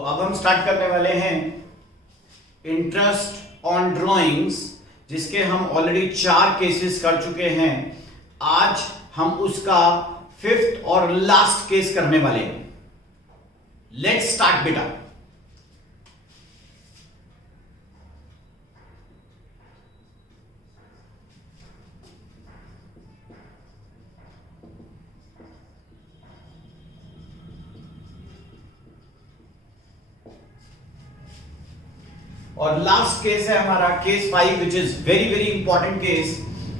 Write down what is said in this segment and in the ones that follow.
तो अब हम स्टार्ट करने वाले हैं इंटरेस्ट ऑन ड्राइंग्स, जिसके हम ऑलरेडी 4 केसेस कर चुके हैं। आज हम उसका 5th और लास्ट केस करने वाले हैं। लेट्स स्टार्ट बेटा। और लास्ट केस है हमारा case 5, which is very very important case.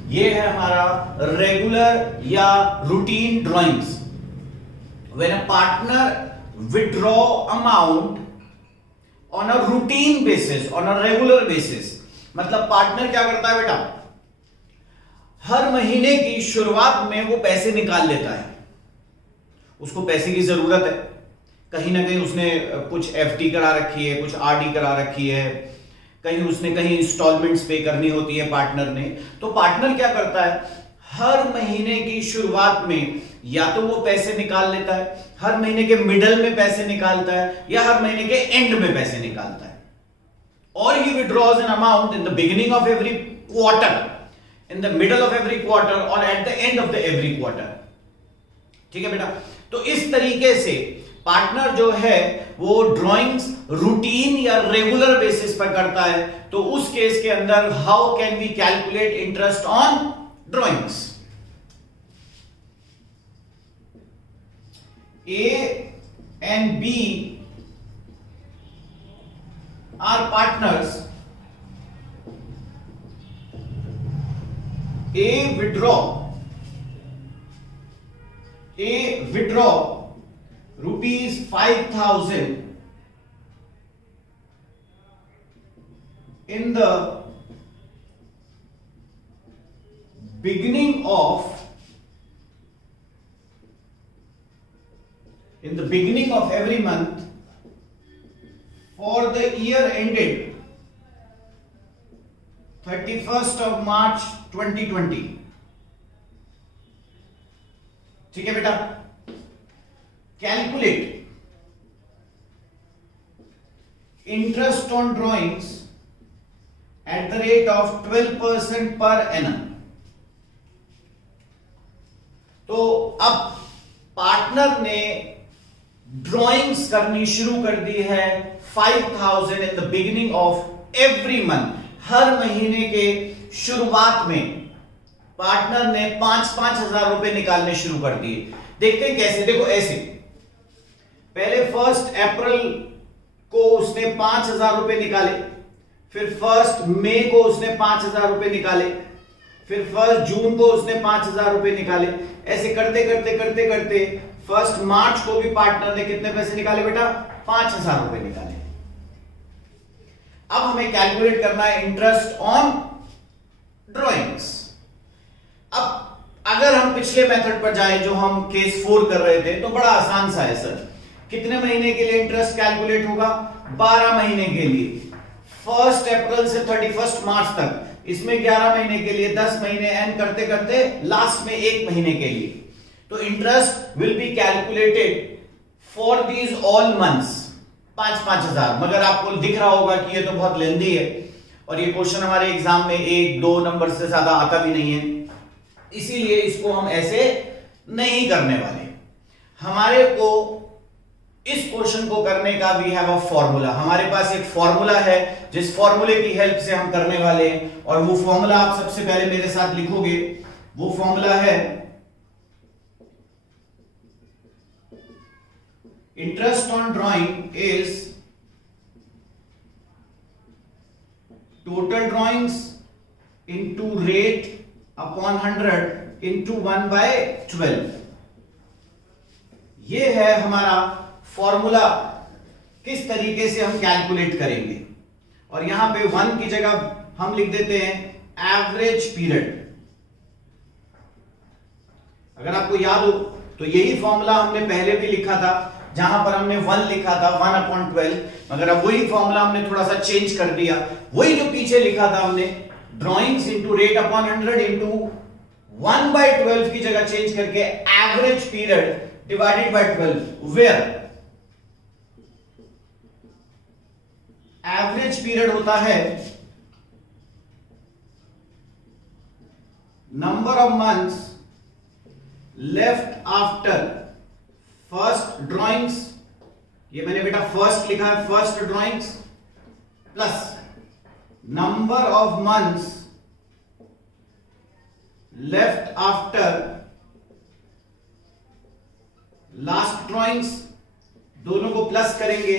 ये है हमारा रेगुलर या routine drawings. When a partner withdraw amount on a routine basis, on a regular basis, मतलब पार्टनर क्या करता है बेटा, हर महीने की शुरुआत में वो पैसे निकाल लेता है। उसको पैसे की जरूरत है, कहीं ना कहीं उसने कुछ एफडी करा रखी है, कुछ आरडी करा रखी है, कहीं उसने कहीं इंस्टॉलमेंट्स पे करनी होती है पार्टनर ने। तो पार्टनर क्या करता है, हर महीने की शुरुआत में या तो वो पैसे निकाल लेता है, हर महीने के मिडल में पैसे निकालता है, या हर महीने के एंड में पैसे निकालता है। और ही withdraws an amount in the beginning of every quarter, in the middle of every quarter और at the end of the every quarter. ठीक है बेटा। तो इस तरीके से पार्टनर जो है वो ड्राइंग्स रूटीन या रेगुलर बेसिस पर करता है। तो उस केस के अंदर how can we calculate interest on drawings? A and B are partners. A withdraw rupees 5,000 in the beginning of every month for the year ended 31st of March 2020। ठीक है बेटा। Calculate interest on drawings at the rate of 12% per annum। तो अब partner ने drawings करनी शुरू कर दी है 5,000 in the beginning of every month. हर महीने के शुरुआत में पार्टनर ने 5-5 हजार रुपए निकालने शुरू कर दिए। देखते हैं कैसे। देखो ऐसे, पहले 1 अप्रैल को उसने 5,000 रुपए निकाले, फिर 1 मई को उसने 5,000 रुपए निकाले, फिर 1 जून को उसने 5,000 रुपए निकाले। ऐसे करते करते करते करते 1 मार्च को भी पार्टनर ने कितने पैसे निकाले बेटा? 5,000 रुपए निकाले। अब हमें कैलकुलेट करना है इंटरेस्ट ऑन ड्राइंग्स। अब अगर हम पिछले मेथड पर जाएं, जो हम केस 4 कर रहे थे, तो बड़ा आसान सा है सर। कितने महीने के लिए इंटरेस्ट कैलकुलेट होगा? 12 महीने के लिए, 1 अप्रैल से 31 मार्च तक। इसमें 11 महीने के लिए, 10 महीने एंड करते करते लास्ट में 1 महीने के लिए। तो interest will be calculated for these all months 5-5 हजार। मगर आपको दिख रहा होगा कि ये तो बहुत लेंदी है और ये क्वेश्चन हमारे एग्जाम में 1-2 नंबर से ज्यादा आता भी नहीं है, इसीलिए इसको हम ऐसे नहीं करने वाले। हमारे को इस क्वेश्चन को करने का वी हैव अ फॉर्मूला। हमारे पास एक फॉर्मूला है जिस फॉर्मूले की हेल्प से हम करने वाले हैं, और वो फॉर्मूला आप सबसे पहले मेरे साथ लिखोगे। वो फॉर्मूला है interest on drawing is total drawings into rate upon 100 into 1/12। ये है हमारा फॉर्मूला, किस तरीके से हम कैलकुलेट करेंगे। और यहां पे 1 की जगह हम लिख देते हैं एवरेज पीरियड। अगर आपको याद हो तो यही फॉर्मूला हमने पहले भी लिखा था, जहां पर हमने 1 लिखा था 1/12, मगर अब वही फॉर्मूला हमने थोड़ा सा चेंज कर दिया। वही जो पीछे लिखा था हमने, drawings into rate upon 100 into 1/12 की जगह चेंज करके average period divided by 12, where average period होता है number of months left after first drawings, ये मैंने बेटा फर्स्ट लिखा है, first drawings plus number of months left after last drawings, दोनों को प्लस करेंगे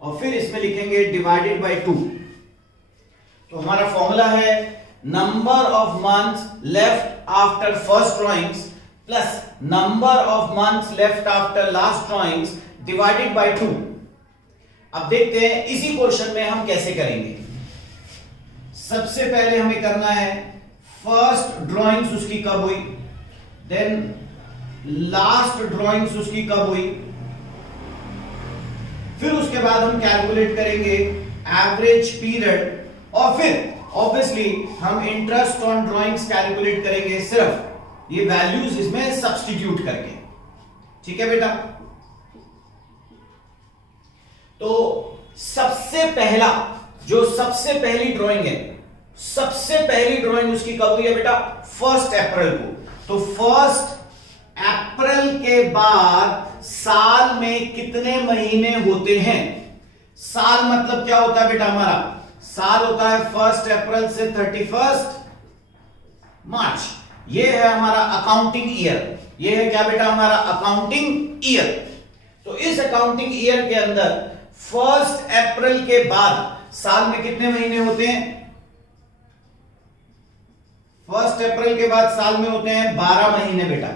और फिर इसमें लिखेंगे डिवाइडेड बाय 2। तो हमारा फॉर्मूला है number of months left after first drawings plus number of months left after last drawings divided by 2। अब देखते हैं इसी क्वेश्चन में हम कैसे करेंगे। सबसे पहले हमें करना है फर्स्ट ड्राइंग्स उसकी कब हुई, देन लास्ट ड्राइंग्स उसकी कब हुई, फिर उसके बाद हम कैलकुलेट करेंगे एवरेज पीरियड और फिर ऑब्वियसली हम इंटरेस्ट ऑन ड्राइंग्स कैलकुलेट करेंगे, सिर्फ ये वैल्यूज इसमें सब्स्टिट्यूट करके। ठीक है बेटा, तो सबसे पहला जो सबसे पहली ड्राइंग है, सबसे पहली ड्राइंग उसकी कब हुई है बेटा, 1 अप्रैल को। तो 1 अप्रैल के बाद साल में कितने महीने होते हैं? साल मतलब क्या होता है बेटा, हमारा साल होता है 1 अप्रैल से 31 मार्च। ये है हमारा अकाउंटिंग ईयर, ये है क्या बेटा, हमारा अकाउंटिंग ईयर। तो इस अकाउंटिंग ईयर के अंदर 1 अप्रैल के बाद साल में कितने महीने होते हैं? 1 अप्रैल के बाद साल में होते हैं 12 महीने बेटा।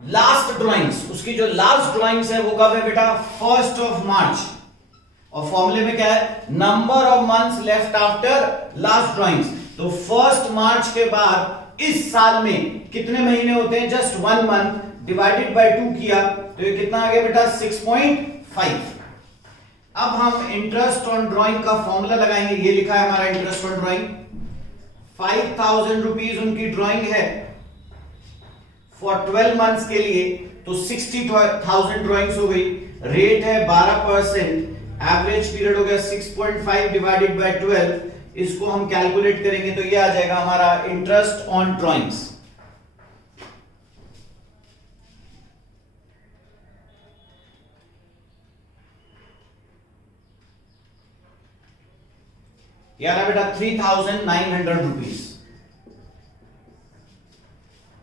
लास्ट ड्राइंग्स, उसकी जो लास्ट ड्राइंग्स है वो कब है बेटा, 1 मार्च। और फॉर्मूले में क्या है, number of months left after last drawings. तो 1 मार्च के बाद इस साल में कितने महीने होते हैं, जस्ट 1 मंथ, डिवाइडेड बाय 2 किया तो ये कितना आ गया बेटा, 6.5। अब हम इंटरेस्ट ऑन ड्राइंग का फॉर्मूला लगाएंगे। ये लिखा है हमारा इंटरेस्ट ऑन ड्राइंग, 5000 रुपीज उनकी ड्राइंग है फॉर 12 मंथ्स के लिए, तो 60,000 ड्राइंग्स हो गई। रेट है 12%, एवरेज पीरियड हो गया 6.5 डिवाइडेड बाय 12। इसको हम कैलकुलेट करेंगे तो ये आ जाएगा हमारा इंटरेस्ट ऑन ड्राइंग्स। यार बेटा 3,900 रुपीज।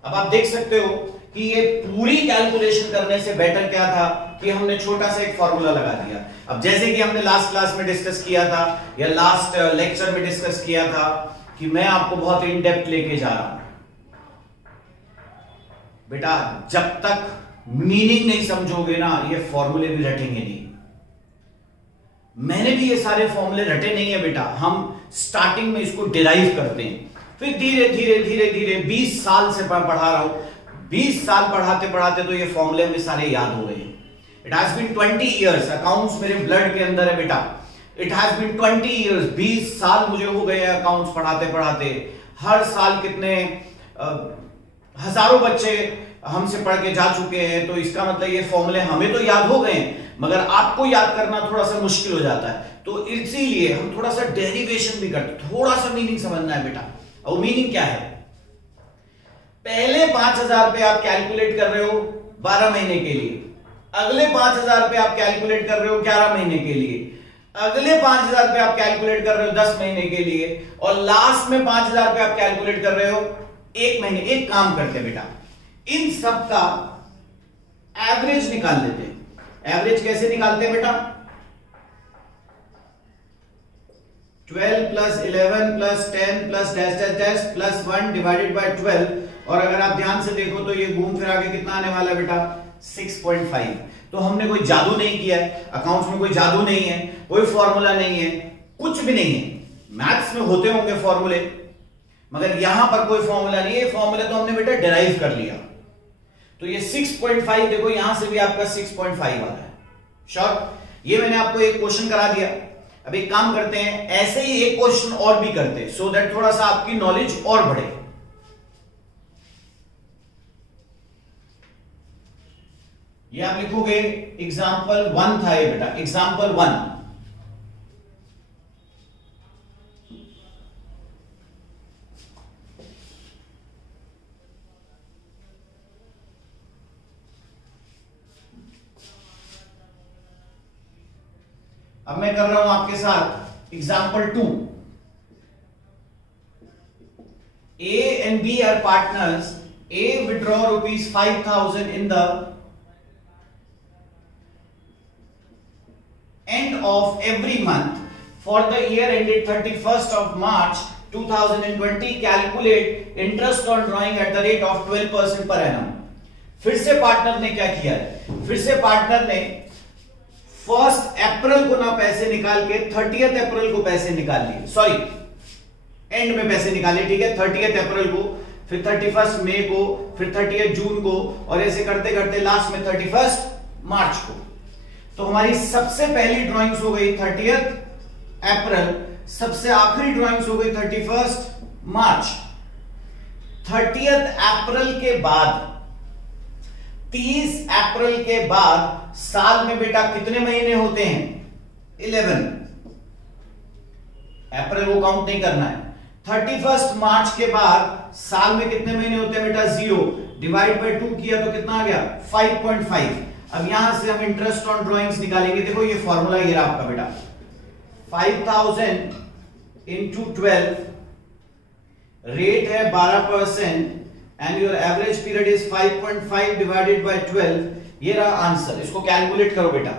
अब आप देख सकते हो कि ये पूरी कैलकुलेशन करने से बेटर क्या था कि हमने छोटा सा एक फॉर्मूला लगा दिया। अब जैसे कि हमने लास्ट क्लास में डिस्कस किया था या लास्ट लेक्चर में डिस्कस किया था कि मैं आपको बहुत इन डेप्थ लेके जा रहा हूं बेटा, जब तक मीनिंग नहीं समझोगे ना ये फॉर्मूले भी रटेंगे नहीं। मैंने भी ये सारे फॉर्मूले रटे नहीं है बेटा, हम स्टार्टिंग में इसको डिराइव करते हैं, फिर धीरे धीरे धीरे धीरे 20 साल से पढ़ा रहा हूं, 20 साल पढ़ाते पढ़ाते तो ये फॉर्मूले में सारे याद हो गए। It has been 20 years, accounts मेरे ब्लड के अंदर है बेटा। इट हैज बीन 20 इयर्स, 20 साल मुझे हो गए अकाउंट्स पढ़ाते पढ़ाते। हर साल कितने हजारों बच्चे हमसे पढ़ के जा चुके हैं, तो इसका मतलब ये फॉर्मूले हमें तो याद हो गए हैं, मगर आपको याद करना थोड़ा सा मुश्किल हो जाता है। तो इसीलिए हम थोड़ा सा डेरिवेशन भी करते, थोड़ा सा मीनिंग समझना है बेटा। और मीनिंग क्या है, पहले 5,000 रुपए आप कैलकुलेट कर रहे हो 12 महीने के लिए, अगले 5,000 रुपए आप कैलकुलेट कर रहे हो 11 महीने के लिए, अगले 5,000 रुपए आप कैलकुलेट कर रहे हो 10 महीने के लिए, और लास्ट में 5,000 रुपए आप कैलकुलेट कर रहे हो 1 महीने। एक काम करते हैं बेटा, इन सब का एवरेज निकाल लेते हैं। एवरेज कैसे निकालते हैं बेटा, 12 plus 11 plus 10 plus dash dash dash plus 1 divided by 12। और अगर आप ध्यान से देखो तो ये घूम फिर आके कितना आने वाला है बेटा, 6.5। तो हमने कोई जादू नहीं किया है, अकाउंट्स में कोई जादू नहीं है, कोई फॉर्मूला नहीं है, कुछ भी नहीं है। मैथ्स में होते होंगे फॉर्मूले, मगर यहां पर कोई फॉर्मूला नहीं है। फॉर्मूला तो हमने बेटा डिराइव कर लिया। तो ये 6.5 देखो, यहां से भी आपका 6.5 आ रहा है। श्योर, ये मैंने आपको एक क्वेश्चन करा दिया। अब एक काम करते हैं, ऐसे ही एक क्वेश्चन और भी करते हैं, सो दैट थोड़ा सा आपकी नॉलेज और बढ़े। ये आप लिखोगे एग्जाम्पल 1 था ये बेटा, एग्जाम्पल 1। अब मैं कर रहा हूं आपके साथ example 2। A and B are partners. A withdraw rupees 5,000 in the end of every month for the year ended 31st of March 2020. Calculate interest on drawing at the rate of 12% per annum. फिर से partner ने क्या किया है, फिर से partner ने 1 अप्रैल को ना पैसे निकाल के 30 अप्रैल को पैसे निकाल लिए, सॉरी एंड में पैसे निकाले, ठीक है, 30 अप्रैल को, फिर 31 मई को, फिर 30 जून को, और ऐसे करते करते लास्ट में 31 मार्च को। तो हमारी सबसे पहली ड्राइंग्स हो गई 30 अप्रैल, सबसे आखिरी ड्राइंग्स हो गई 31 मार्च। 30 अप्रैल के बाद 30 अप्रैल के बाद साल में बेटा कितने महीने होते हैं? 11। अप्रैल को काउंट नहीं करना है। 31 मार्च के बाद साल में कितने महीने होते हैं बेटा? 0। डिवाइड बाय 2 किया तो कितना आ गया? 5.5। अब यहां से हम इंटरेस्ट ऑन ड्राइंग्स निकालेंगे। देखो ये फॉर्मूला ये रहा आपका बेटा, 5000 इंटू 12, रेट है 12% and your average period is 5.5 divided by 12। ये रहा आंसर, इसको कैलकुलेट करो बेटा।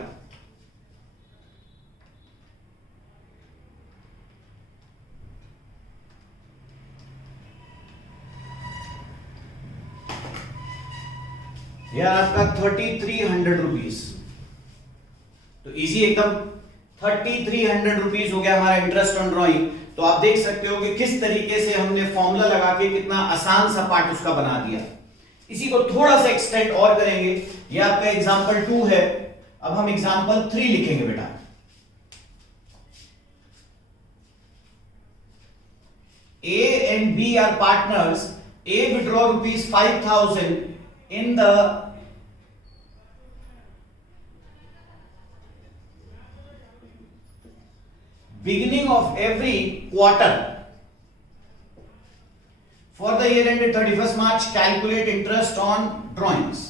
यार आपका 3300 रुपीज, तो इजी एकदम, 3300 रुपीज हो गया हमारा इंटरेस्ट ऑन ड्राइंग। तो आप देख सकते हो कि किस तरीके से हमने फॉर्मूला लगा के कितना आसान सा पार्ट उसका बना दिया। इसी को थोड़ा सा एक्सटेंड और करेंगे। ये आपका एग्जांपल 2 है, अब हम एग्जांपल 3 लिखेंगे बेटा। A and B are partners. A withdraw rupees 5,000 in the beginning of every quarter for the year ended 31st March. Calculate interest on drawings.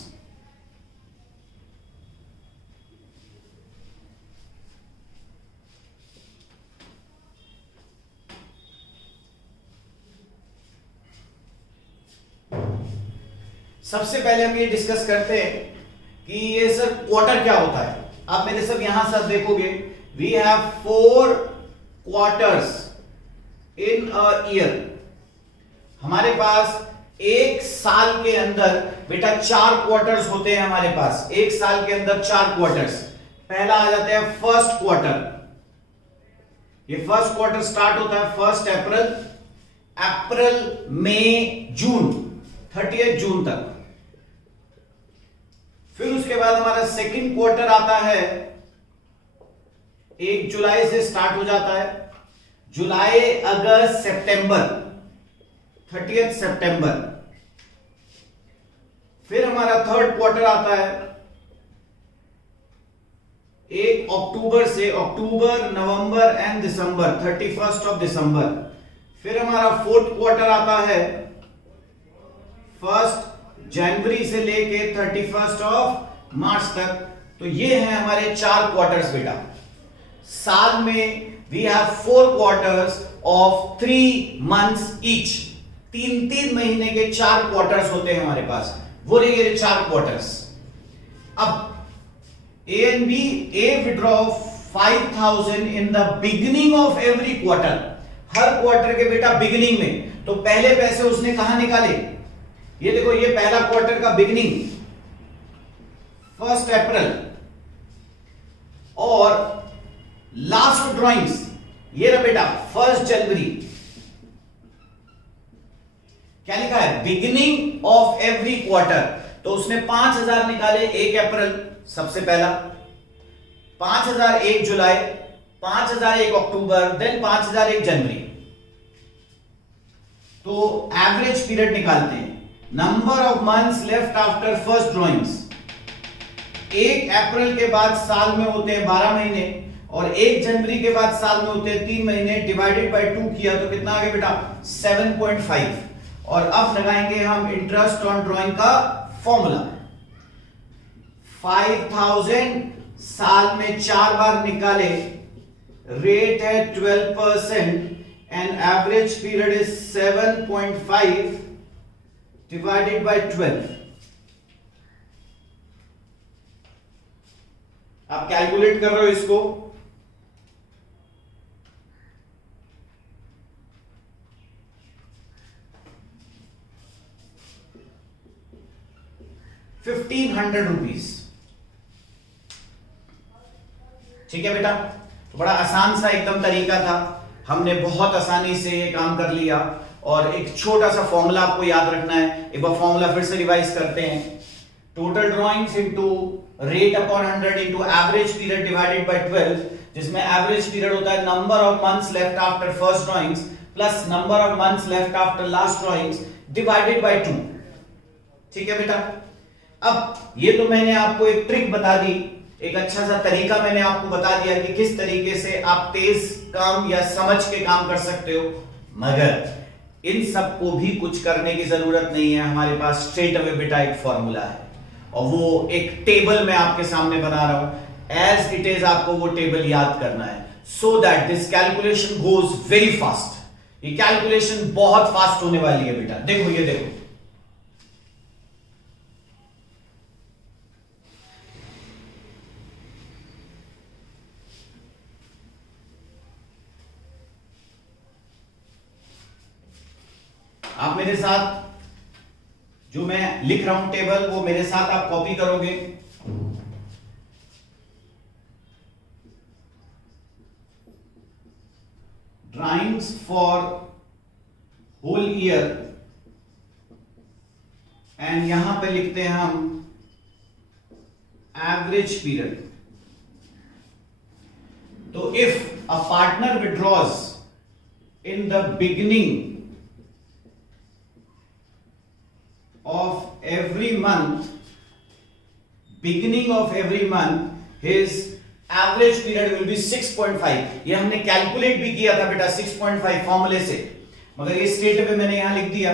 सबसे पहले हम ये डिस्कस करते हैं कि ये सर क्वार्टर क्या होता है। आप मेरे सब यहां सब देखोगे, we have 4 quarters in a year. हमारे पास एक साल के अंदर बेटा 4 क्वार्टर्स होते हैं हमारे पास, एक साल के अंदर 4 क्वार्टर्स। पहला आ जाता है फर्स्ट क्वार्टर। ये फर्स्ट क्वार्टर स्टार्ट होता है 1 अप्रैल, अप्रैल मई जून, 30 जून तक। फिर उसके बाद हमारा सेकंड क्वार्टर आता है, 1 जुलाई से स्टार्ट हो जाता है, जुलाई अगस्त सितंबर, 30 सितंबर। फिर हमारा थर्ड क्वार्टर आता है 1 अक्टूबर से, अक्टूबर नवंबर एंड दिसंबर, 31 ऑफ दिसंबर। फिर हमारा फोर्थ क्वार्टर आता है 1 जनवरी से लेके 31 ऑफ मार्च तक। तो ये है हमारे 4 क्वार्टर्स बेटा। साल में we have 4 quarters of 3 months each. 3-3 महीने के 4 क्वार्टर्स होते हैं हमारे पास, वो रहे ये 4 क्वार्टर्स। अब A and B, A withdraw 5,000 in the beginning of every quarter। Her quarter के बेटा बिगिनिंग में, तो पहले पैसे उसने कहां निकाले? ये देखो, ये पहला क्वार्टर का बिगिनिंग 1 अप्रैल, और लास्ट ड्राइंग्स ये रहा बेटा 1 जनवरी। क्या लिखा है? Beginning of every quarter. तो उसने 5,000 निकाले 1 अप्रैल सबसे पहला, 5,000 1 जुलाई, 5,000 1 अक्टूबर, देन 5,000 1 जनवरी। तो एवरेज पीरियड निकालते हैं, number of months left after first drawings. 1 अप्रैल के बाद साल में होते हैं 12 महीने और 1 जनवरी के बाद साल में होते हैं 3 महीने, डिवाइडेड बाय 2 किया तो कितना आ गया बेटा 7.5। और अब लगाएंगे हम इंटरेस्ट ऑन ड्राइंग का फॉर्मूला। 5000 साल में 4 बार निकाले, रेट है 12% and average period is 7.5 divided by 12। आप कैलकुलेट कर रहे हो इसको, ₹1500। ठीक है बेटा, तो बड़ा आसान सा एकदम तरीका था, हमने बहुत आसानी से ये काम कर लिया। और एक छोटा सा फॉर्मूला आपको याद रखना है, एक बार फॉर्मूला फिर से रिवाइज करते हैं। Total drawings into rate upon 100 into average period divided by 12, जिसमें एवरेज पीरियड होता है number of months left after first drawings plus number of months left after last drawings divided by 2। ठीक है बेटा, अब ये तो मैंने आपको एक ट्रिक बता दी, एक अच्छा सा तरीका मैंने आपको बता दिया कि किस तरीके से आप तेज काम या समझ के काम कर सकते हो, मगर इन सबको भी कुछ करने की जरूरत नहीं है। हमारे पास स्ट्रेट अवे बेटा एक फॉर्मूला है और वो एक टेबल मैं आपके सामने बना रहा हूं, एज इट इज आपको वो टेबल याद करना है, so that this calculation goes very fast. ये कैलकुलेशन बहुत फास्ट होने वाली है बेटा। देखो ये देखो, आप मेरे साथ जो मैं लिख रहा हूं टेबल, वो मेरे साथ आप कॉपी करोगे। Drawings for whole year, and यहां पे लिखते हैं हम एवरेज पीरियड। तो if a partner withdraws in the beginning of every month, beginning of every month, his average period will be 6.5। ये हमने कैलकुलेट भी किया था बेटा 6.5 फॉर्मूले से, मगर ये स्टेट पे मैंने यहां लिख दिया।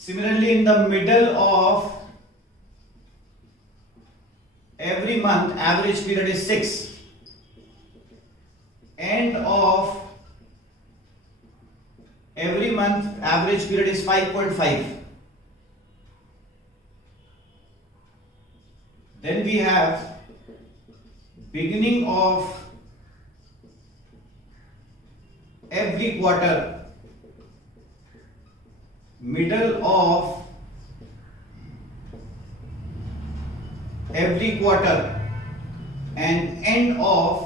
Similarly in the middle of every month average period is 6, end of every month average period is 5.5। Then we have beginning of every quarter, middle of every quarter, and end of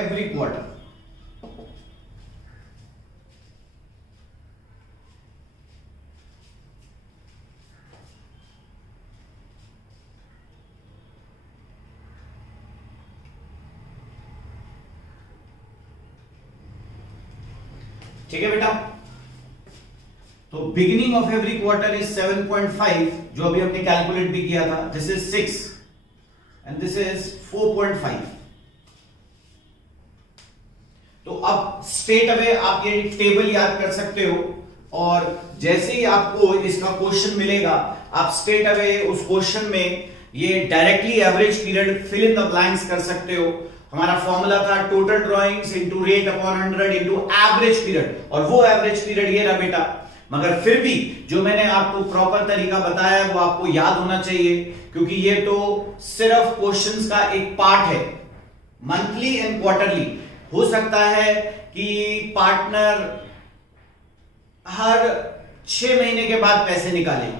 every quarter। ठीक है बेटा, तो beginning of every quarter is 7.5, जो अभी हमने calculate भी किया था। This is 6 and this is 4.5। तो अब स्ट्रेट अवे आप ये टेबल याद कर सकते हो, और जैसे ही आपको इसका क्वेश्चन मिलेगा, आप स्ट्रेट अवे उस क्वेश्चन में ये directly average period fill in the blanks कर सकते हो। हमारा फॉर्मूला था total drawings into rate upon 100 into average period, और वो एवरेज पीरियड ये रहा बेटा। मगर फिर भी जो मैंने आपको प्रॉपर तरीका बताया है वो आपको याद होना चाहिए, क्योंकि ये तो सिर्फ क्वेश्चंस का एक पार्ट है। मंथली एंड क्वार्टरली हो सकता है कि पार्टनर हर 6 महीने के बाद पैसे निकाले,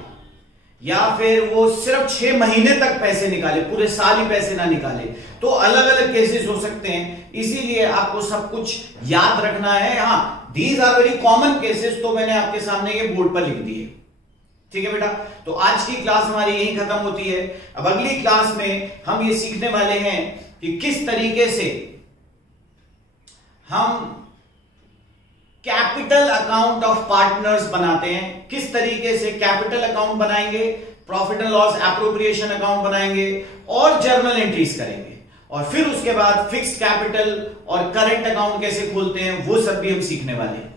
या फिर वो सिर्फ 6 महीने तक पैसे निकाले, पूरे साल ही पैसे ना निकाले। तो अलग अलग केसेस हो सकते हैं, इसीलिए आपको सब कुछ याद रखना है। हाँ, these are very common cases, तो मैंने आपके सामने ये बोर्ड पर लिख दिए। ठीक है बेटा, तो आज की क्लास हमारी यही खत्म होती है। अब अगली क्लास में हम ये सीखने वाले हैं कि किस तरीके से हम कैपिटल अकाउंट ऑफ पार्टनर्स बनाते हैं। किस तरीके से कैपिटल अकाउंट बनाएंगे, profit and loss appropriation account बनाएंगे और जर्नल एंट्रीज करेंगे, और फिर उसके बाद फिक्स्ड कैपिटल और करंट अकाउंट कैसे खोलते हैं वो सब भी हम सीखने वाले हैं।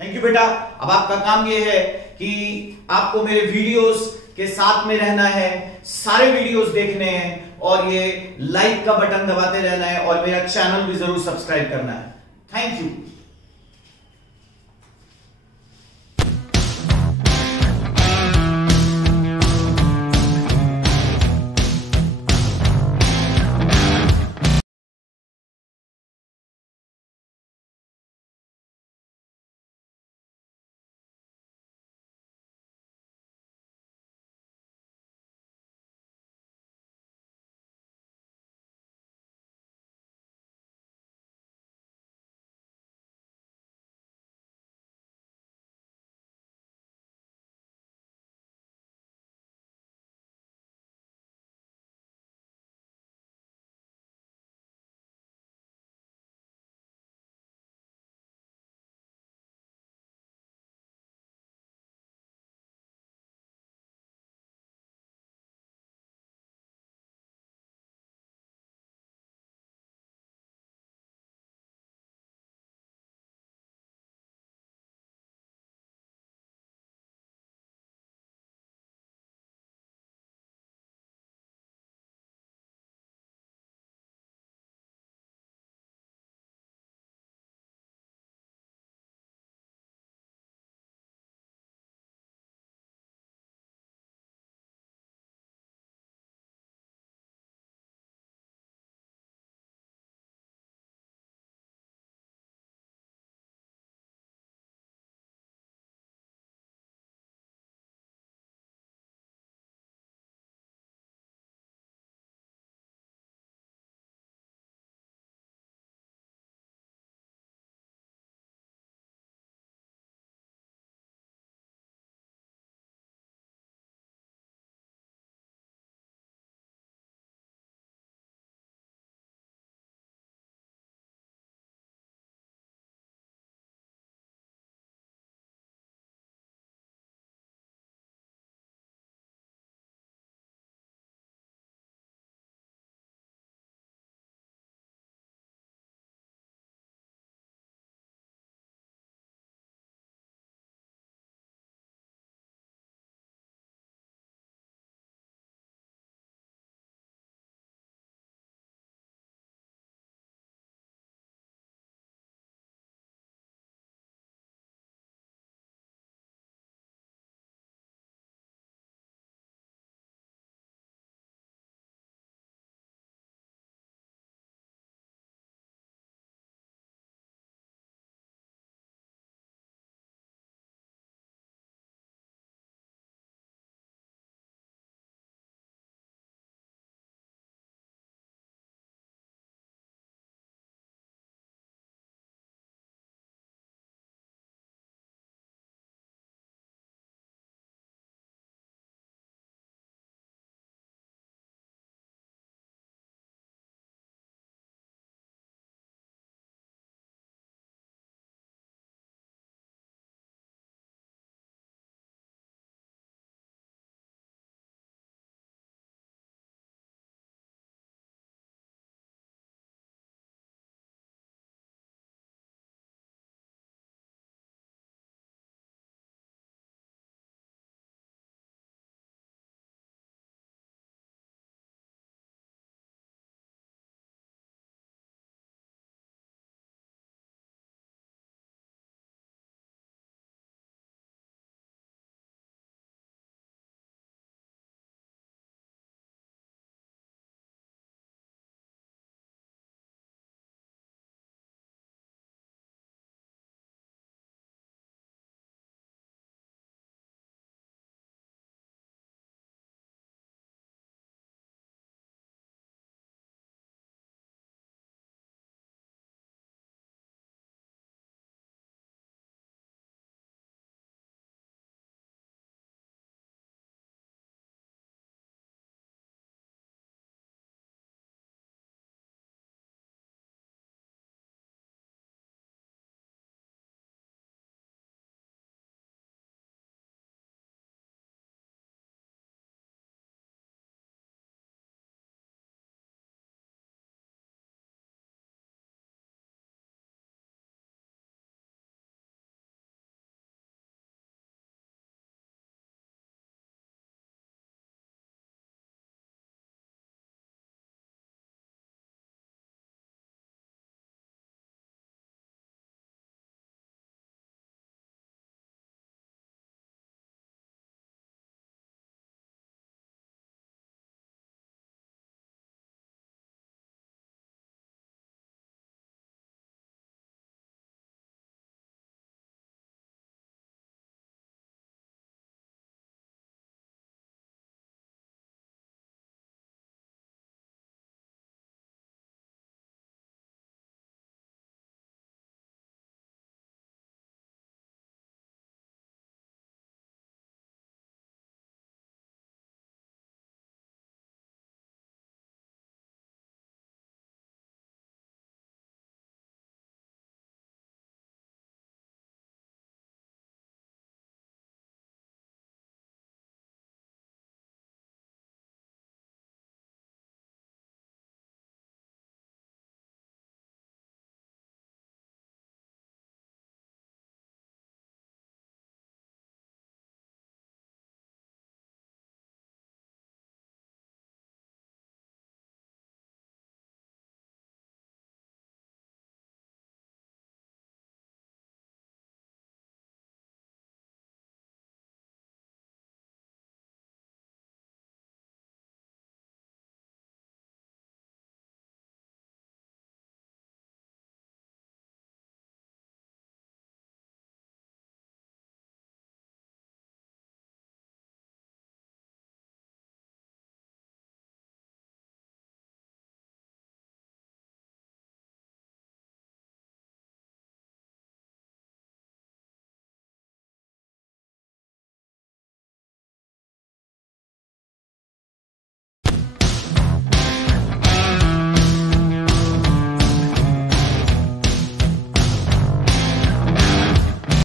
थैंक यू बेटा। अब आपका काम ये है कि आपको मेरे वीडियोस के साथ में रहना है, सारे वीडियोस देखने हैं और ये लाइक का बटन दबाते रहना है और मेरा चैनल भी जरूर सब्सक्राइब करना है। Thank you.